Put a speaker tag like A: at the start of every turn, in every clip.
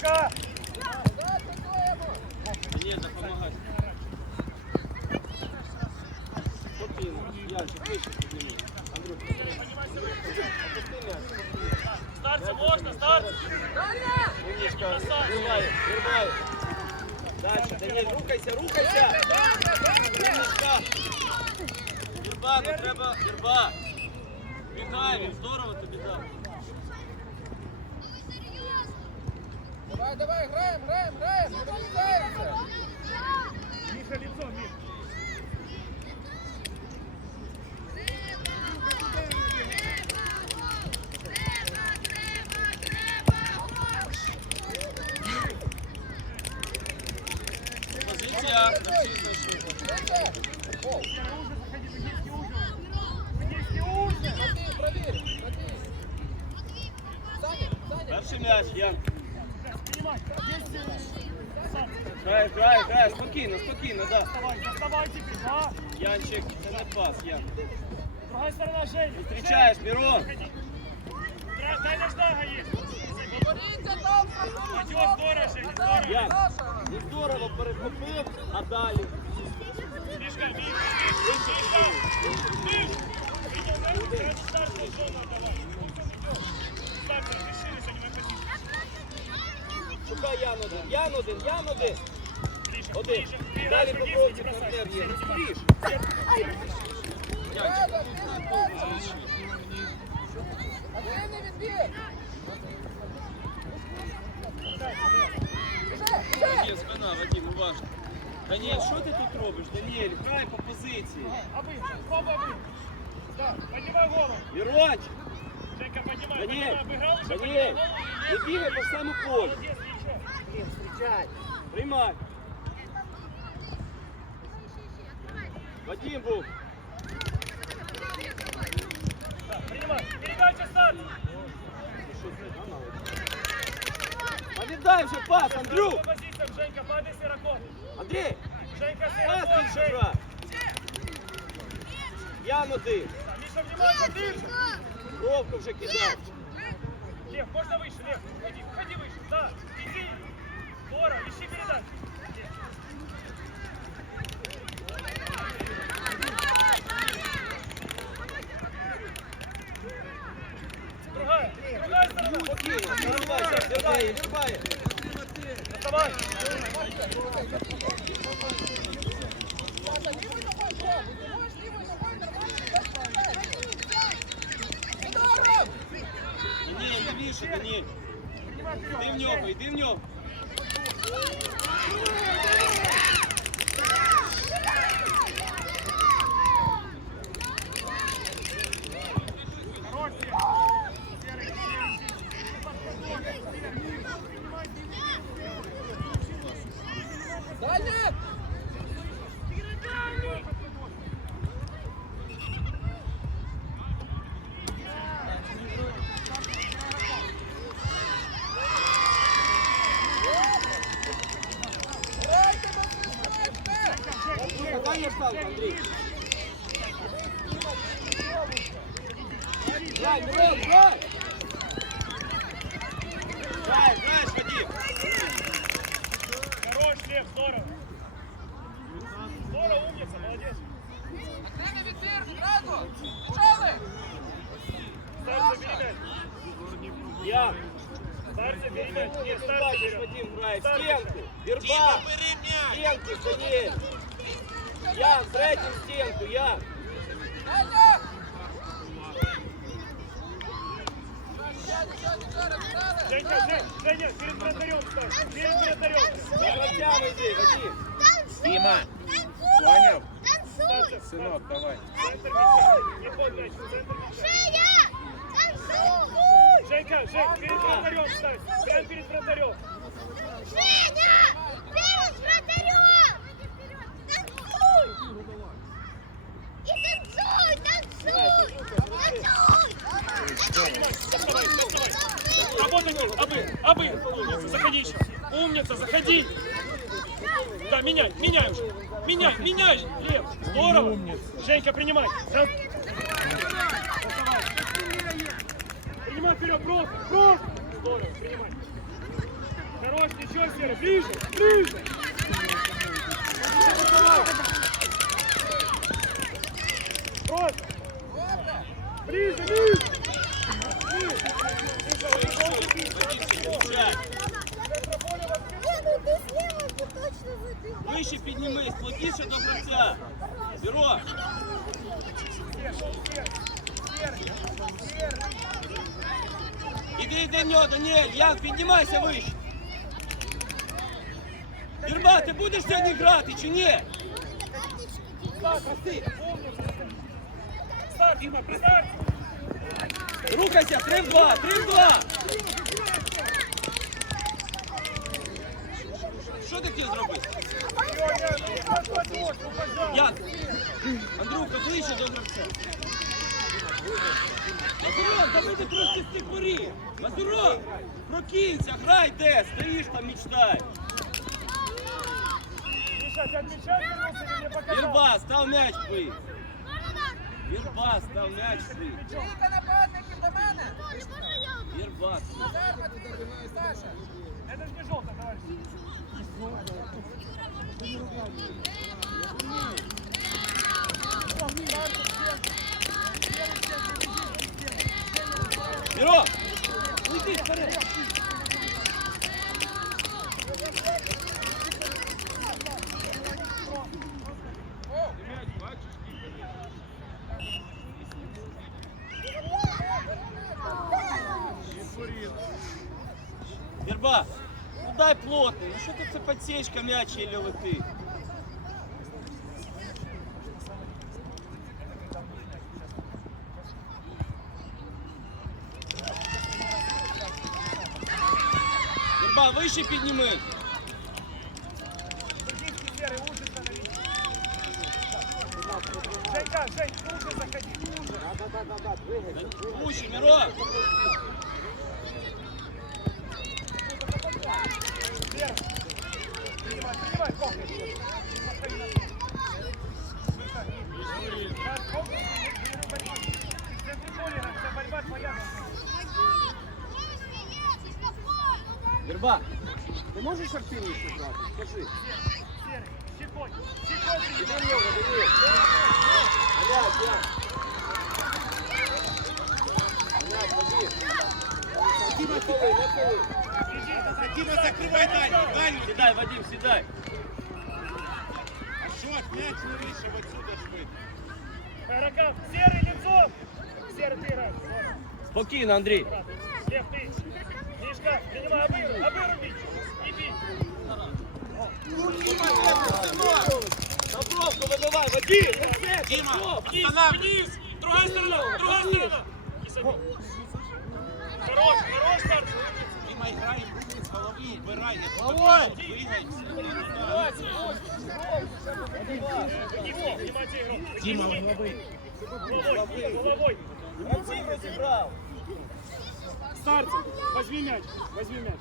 A: Працюємо.
B: Даніель, допомагай. Спокійно. Янчик, вище підніми. Андрюх, опусти м'яч.
C: Старця можна, старця!
A: Дальня!
B: Умничка. Вирвай, вирвай. Дальше, Даніель, рухайся, рухайся. Умничка. Верба, ну треба, Верба. Бігай, він здорово тобі дав.
A: Давай, давай, граємо, граємо, граємо, не відволікаємося.
C: Міша, лицо, Міш.
B: Позиція. Всі знайшли.
A: Дальня! О,
C: Низький ужин!
A: Матвій, провір, Матвій. Саня, Саня.
B: Перший м'яч, Ян.
C: Піднімай! Є Сам!
B: Грай, грай, грай, спокійно, спокійно, да.
C: Доставай, доставай теперь, да!
B: Янчик, це не пас, Ян.
C: Другая сторона, Женя!
B: Зустрічаєш, Мирон.
C: Дай- Дай наш Дага есть!
A: Боріться там,
C: Пойдет, здорово, Женя, здорово!
B: Ян,
A: Саша.
B: ну здорово перехопив, а далі.
C: Мишка, Миш, Мишка! Миш! Видел, да? Старшую зону давай! Старший, решили, что не выходить!
B: Шукай Ян один, Ян один, Ян один. Далі попробуйте.
A: Вже, вже.
B: Є спина, Вадим, уважно. Даніель, що ти тут робиш? Даніель, грай по позиції.
C: Обы, оба обы! Да, поднимай голову!
B: Мирончик,
C: Женька, поднимай,
B: Даніель,
C: поднимай, обыграл уже,
B: Даніель,
C: поднимай
B: не
C: голову.
B: бігай по всьому полю.
C: Молодец, ничего!
B: Приймай. Вадим був.
C: Да, принимай! Передача старт!
B: А віддай вже пас, Андрюк.
C: По позициям, Женька, падай с игроком!
B: Андрій,
C: Женька, с
B: пас
C: игроком,
B: більше
C: Женька!
B: грай. Ян один.
C: Да, Миша, внимательно, дыши!
B: Ровко вже кидав.
C: Лев, можно выше, Лев, уходи, уходи выше, да, иди! Лев, здорово! Здорово, умница, молодец!
A: Активний відбір, відразу! Почали!
C: Старайся передать!
B: Ян,
C: Старайся передать! Нет,
B: ти
C: старайся
B: бачиш,
C: берет!
B: Вадим грає,
C: Старайся.
B: стінку. Вірба, стінки, Даніель. Ян, третю стінку, Ян.
A: Дальня! Дядя, дядя, дядя, дядя!
C: Женька, Жень, Женя, перед вратарем ставь! Перед вратарем!
B: За гравцями йди, Вадим.
D: Дима,
E: Понял?
C: Ставься,
E: Сынок, давай.
C: Центр мяча! Не ход мяч, центр мяча! Женька, Жень, перед вратарем ставь! Прям перед вратарем! Доставай, доставай! Работай, абы, абы! Умница, заходи еще! Умница, заходи! Да, меняй, меняй уже. Меняй, меняй, Лев. Здорово. Женька, принимай. Принимай вперед, просто, просто. Здорово, принимай. Хорош, еще Серый, ближе, ближе.
B: Піднімайся вище. Вірба, ти будеш сьогодні грати чи ні?
C: Прости.
B: Рухайся, 3 в 2, 3 в 2. Що ти хотів зробити? Ян, Андрюха, ближче до гравця. Мазурок, забити трошки з цих воріт. Мазурок, прокинься, грай де, стоїш там, мечтай.
C: Миша, ты отмечай вернулся или мне показал?
B: Вірба, став м'яч бий. Вірба, став м'яч бий.
A: Трійка нападників до мене.
B: Вірба.
A: Назар, Матвій, Саша.
C: Это же не желтый, товарищ.
B: Що ти це подсечка м'яч еле летить? Вірба, вище підніми.
C: Сергейский серый, ужас становись. Женька, Жень, ужас заходи, ужас.
B: Пуще, Міро.
C: Вера, принимай, принимай, помни. Подходи твоя.
B: Вірба, ти можеш активніше грати? Скажи.
C: Серый, щекой, щекой
B: Іди
C: принимай.
B: в нього, диви. М'яч, м'яч. М'яч, води. Не коли, не коли.
C: Дима, закрывай Даню, Даню.
B: Сідай, Вадим, сідай.
E: А що, м'яч вирішив отсюда швидко.
C: Ракам, серый лицом. Серый, ты играешь.
B: Спокійно, Андрій.
C: Лев, ты. Мишка, принимай, обыр, обыр убить. И бей.
B: На бровку вибивай, Вадим!
E: Дима,
C: Вниз,
E: останавливай.
C: вниз. Другая сторона, другая сторона. И забей. Хорош, хорош, старт.
E: Дима, грає
B: Головой!
E: Дима.
C: Головой, головой.
B: Розібрав.
C: Старцев, возьми мяч, возьми мяч.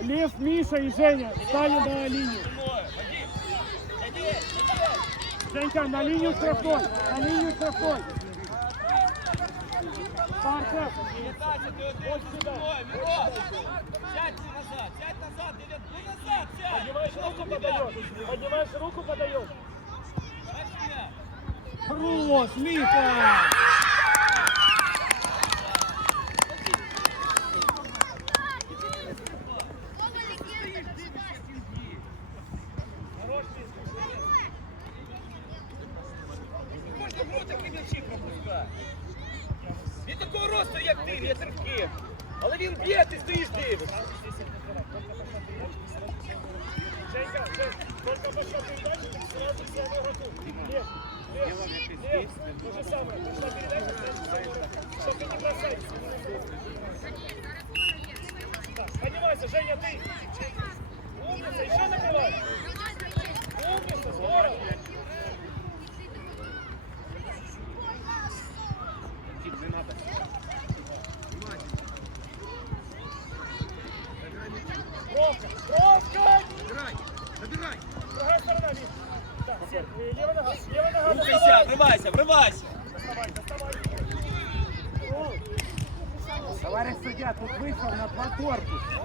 C: Лев, Миша и Женя стали на линию. Женька, на линию штрафной, на линию штрафной. Поднимаешь руку подаешь. Крулос, Миха!
B: Можна в рот такі м'ячі пропускати. Він такого росту, як ти, вітерки. Але він б'є, ти стоїш дивишся.
C: Женька, Жень, только пошла передача, так сразу все игроку. Лев, Лев, Лев, то же самое, пошла передача, сразу все игроку. Только не бросай. Так, поднимайся, Женя, ты. Умница, еще накрывай. Умница, здорово. Бровка, бровка! Так, Сергій, ліва нога, ліва нога,
B: Рухайся,
C: доставай.
B: вривайся, вривайся.
C: Доставай, доставай.
E: Товариш суддя, тут вийшов на два корпуси.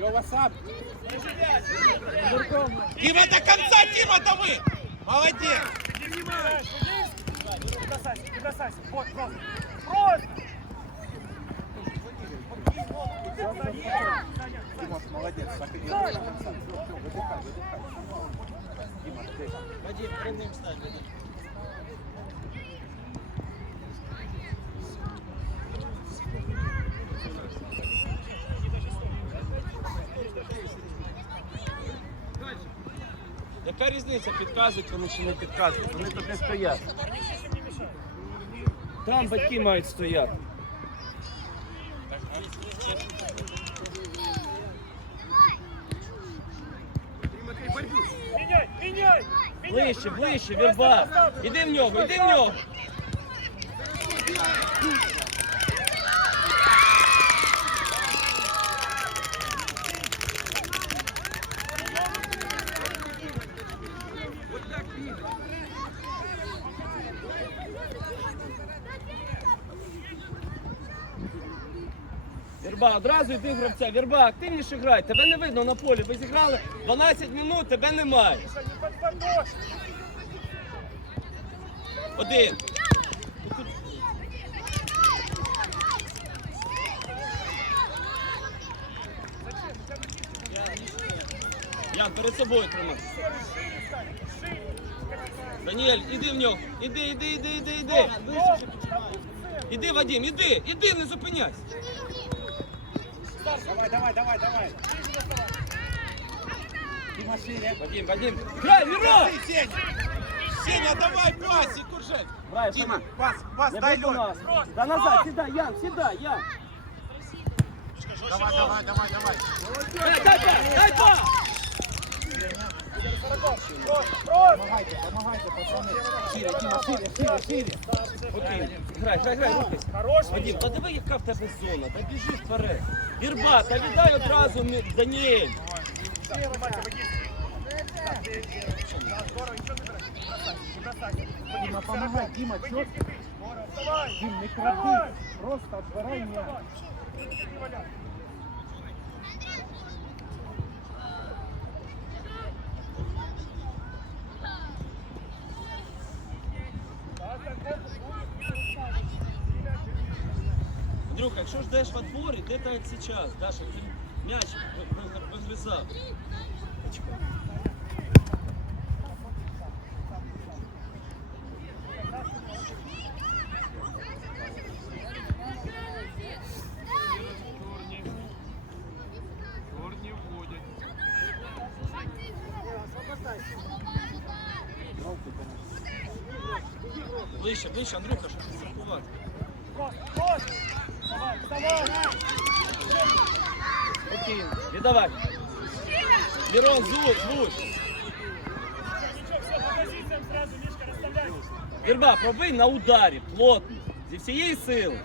E: Льова сам. Дима, до конца, Дима, давай!
B: Яка різниця, підказують вони чи не підказують? Вони тут не стоять. Там батьки мають стояти. Ближче, ближче, вірба. Іди в нього, іди в нього. Вірба, одразу йди гравця. Вірба, активніше грай. Тебе не видно на полі. Ви зіграли 12 минут, тебе немає. Один. Ян, перед собою тримай.
C: Стань.
B: Даніель, іди в нього. Іди, іди, іди, іди, іди. Іди, Вадим, іди, іди, не зупиняйся.
E: Давай, давай, давай, давай. Дима, шире.
B: Вадим, Вадим. Грай, Мирон!
E: Ты, Сеня! Давай пасик уже!
B: Грай,
E: Дима, пас, пас, дай
B: нас. Да назад, сідай, Ян, сідай, Ян.
E: Давай, давай, давай, давай.
B: Дай, дай, дай, дай пас!
C: Просто, просто.
E: Помогайте, помогайте, пацаны. Шире, Дима, шире, шире, шире.
B: Окей. Грай, грай, грай, рухайся. Вадим, та диви, яка в тебе зона, та біжи вперед. Вірба, та віддай одразу Мі- Даніель.
C: Ти, е, да, Здорово, нічого не брати. Не бросайся, не бросайся.
E: Дима, помогай, Дима,
C: Вадим,
E: чётко.
C: Здорово, вставай.
E: Дим, не
C: Давай.
E: кради. Просто отбирай мяч.
C: Вставай. Не валяй. Так, так, так.
B: Андрюха, якщо ждеш в отборі, де так як зараз, да, щоб він м'яч ви- ви- вигризав. Почекай. Ближче, ближче, Андрюха, щоб не страхувати.
C: Просто, просто.
B: Окей, віддавай. Мирон, звук, звук. Вірба, пробий на ударі, плотно, зі всієї сили.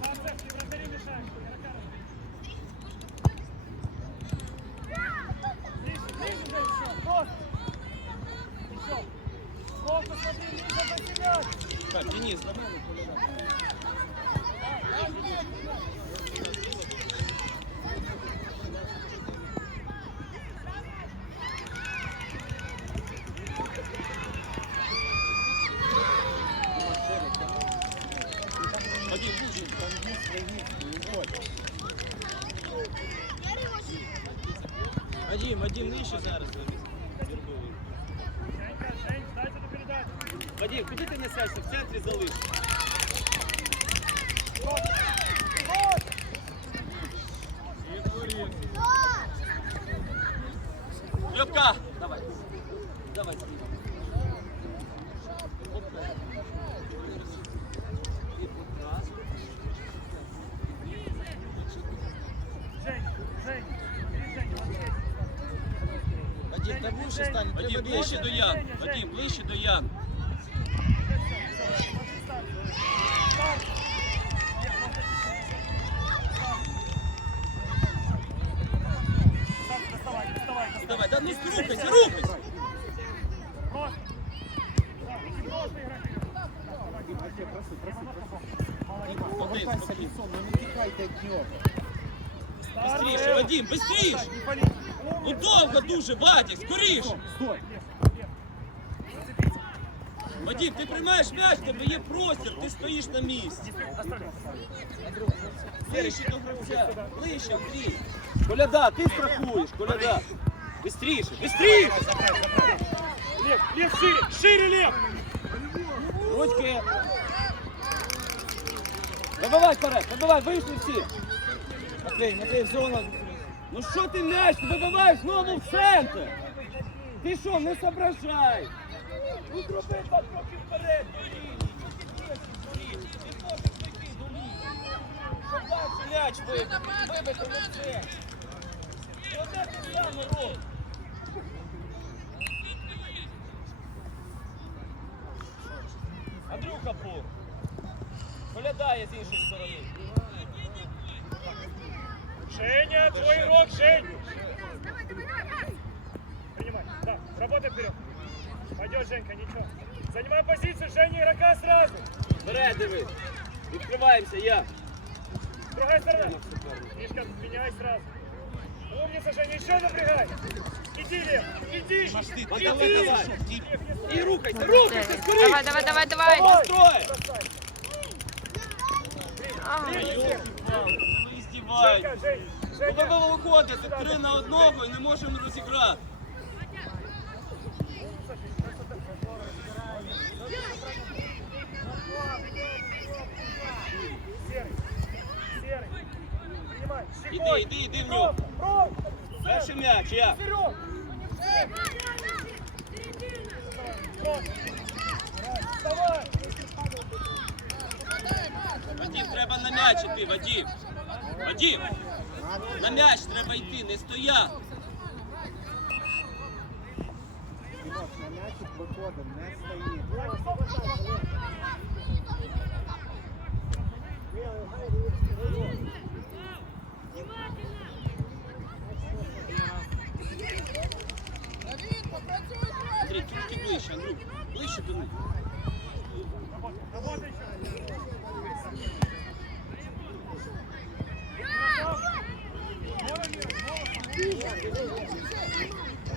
C: Концепт, не вратари мешаешь. Ближе, ближе, да еще. Просто. Еще. Плохо смотри, Миша, потерять.
B: Так, Денис, давай на поле. Вадим, ближе.
E: Там есть свои, вот.
B: Вадим, один нижче зараз. Вадим, куди ти несешся? В центрі залиш. Любка, дуже, Вадик, скоріше.
E: Стой!
B: Вадим, ти приймаєш м'яч, тебе є простір, ти стоїш на місці. Ближче до гравця, ближче, Андрій. Коляда, ти страхуєш, коляда. Быстріше, быстріше.
C: Лев, Лев, шире, шире, Лев.
B: Ручки. Вибивай вперед, вибивай, вийшли всі. Матвій, Матвій, в зону. Ну що ти м'яч, вибиваєш знову в центр. Ти що, не соображай. Ну зроби два кроки вперед. Щоб далі м'яч вибити. Оце ти саме робиш. Андрюха був. Виглядає з іншої сторони.
C: Женя, твой урок, Жень. Принимай. Да, работай вперед. Пойдет, Женька, ничего. Занимай позицию, Женя, игрока сразу.
B: Вперед дивись. Відкриваємося, я.
C: Другая сторона. Мишка, меняй сразу. Умница, Женя, еще напрягай. Иди, Лев, иди.
B: Давай,
C: Иди.
B: давай.
C: Стой.
B: І рухайся, рухайся, скоріше.
F: Давай, давай, давай, давай.
B: Построй.
F: А,
B: Ну і здівають.
C: Женька,
B: Ну
C: Женя.
B: ви виходите три на одного і не можемо розіграти. Іди, іди, іди в нього. Перший м'яч, я. Андрій, тільки ближче, Андрюк, ближче до них.
C: Работай, работай еще.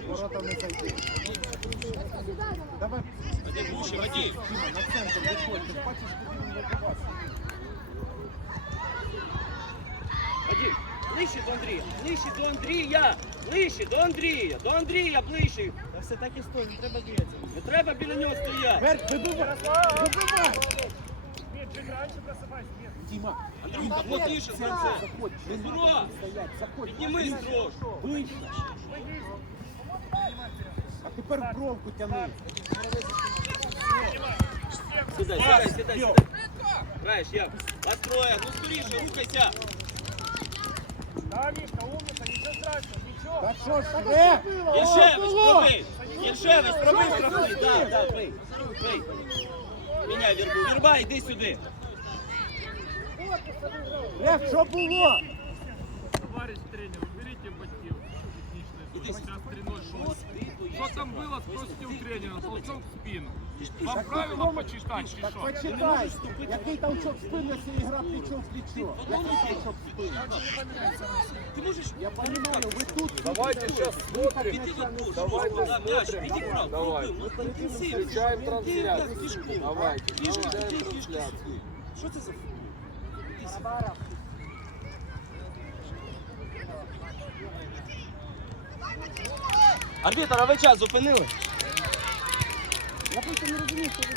E: Ворота не зайти. Давай,
B: Вадим, ближче, Вадим.
E: Діма, на центр виходь, ти бачиш, куди він вибивався.
B: Вадим, ближче до Андрія, ближче до Андрія, ближче до Андрія, до Андрія ближче.
G: Все так і стоїть, не треба дивитися.
B: Не треба біля нього стояти.
E: Вверх, вибивай! Вибивай!
C: Нет, чуть раньше просыпайся. Нет.
E: Діма,
B: Андрюха, плотніше
E: в
B: за це.
E: заходь, не
B: Здорово. Піднімись.
E: А тепер бровку тяни.
B: Сідай, сідай, сідай, сідай. Граєш, як? Настроя, ну скоріше, рухайся.
C: Да, Мишка, умница, ничего страшного.
E: Та що ж, е?
B: Єршевич, пробий. Єршевич, пробий страхуй. Так, так, бий. Бий. Міняй вірбу. Вірба, йди сюди.
E: Реф, що було?
H: Товарищ тренер, уберите техничные. Сейчас 3-0. Что там было, спросите у тренера. Толчок в спину. Вам правила почитать, чи
E: Так
H: що?
E: почитай. Який толчок в спину, якщо гра плечо в плечо? Який толчок в спину?
B: Ти можеш
E: Я понимаю, ви тут.
I: Давайте сейчас смотрим. Давайте смотрим. Давай. Включаем трансляцию. Давайте, включаем трансляцию.
B: Що це за? Іди сюди. Арбітра, ви час зупинили?
E: Я просто не розумію, що ви